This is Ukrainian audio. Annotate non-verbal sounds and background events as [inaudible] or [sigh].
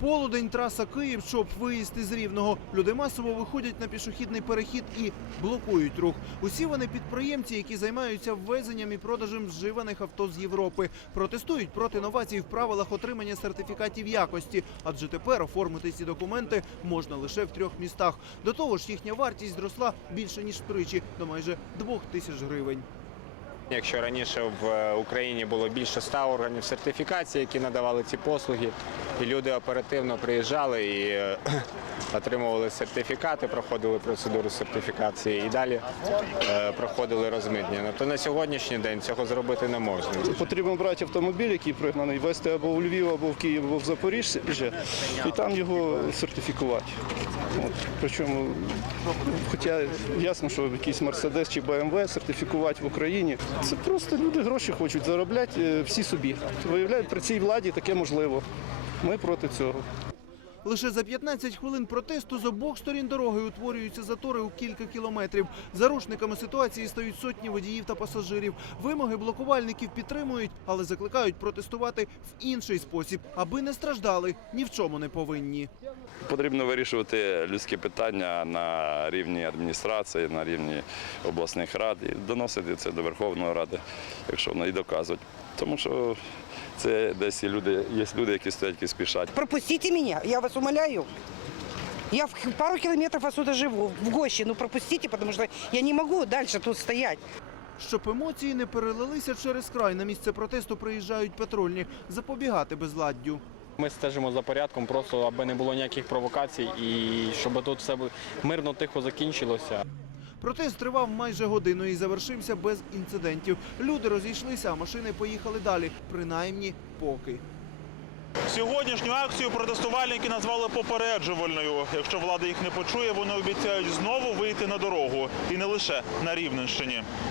Полудень, траса Київ, щоб виїзд із Рівного. Люди масово виходять на пішохідний перехід і блокують рух. Усі вони підприємці, які займаються ввезенням і продажем вживаних авто з Європи. Протестують проти новацій в правилах отримання сертифікатів якості, адже тепер оформити ці документи можна лише в трьох містах. До того ж, їхня вартість зросла більше ніж втричі до майже двох тисяч гривень. Якщо раніше в е, Україні було більше ста органів сертифікації, які надавали ці послуги, і люди оперативно приїжджали і е, [clears throat] отримували сертифікати, проходили процедуру сертифікації і далі е, проходили розмитнення, то на сьогоднішній день цього зробити не можна. Потрібно брати автомобіль, який пригнаний, везти або в Львів, або в Київ, або в Запоріжжя, і там його сертифікувати. От. Причому, хоча ясно, що якийсь Мерседес чи БМВ сертифікувати в Україні, це просто люди гроші хочуть заробляти е, всі собі. Виявляють, при цій владі таке можливо. Ми проти цього. Лише за 15 хвилин протесту з обох сторін дороги утворюються затори у кілька кілометрів. Зарушниками ситуації стають сотні водіїв та пасажирів. Вимоги блокувальників підтримують, але закликають протестувати в інший спосіб, аби не страждали ні в чому не повинні. Потрібно вирішувати людські питання на рівні адміністрації, на рівні обласних рад і доносити це до Верховної Ради, якщо воно і доказують. Тому що це десь є люди, є люди, які стоять, які спішать. Пропустите меня, я вас умоляю. Я в пару километров отсюда живу, в Гощи. Ну пропустите, потому что я не могу дальше тут стоять. Щоб емоції не перелилися через край, на місце протесту приїжджають патрульні запобігати безладдю. Ми стежимо за порядком, просто аби не було ніяких провокацій і щоб тут все мирно тихо закінчилося. Протест тривав майже годину і завершився без інцидентів. Люди розійшлися, а машини поїхали далі, принаймні поки. Сьогоднішню акцію протестувальники назвали попереджувальною. Якщо влада їх не почує, вони обіцяють знову вийти на дорогу і не лише на Рівненщині.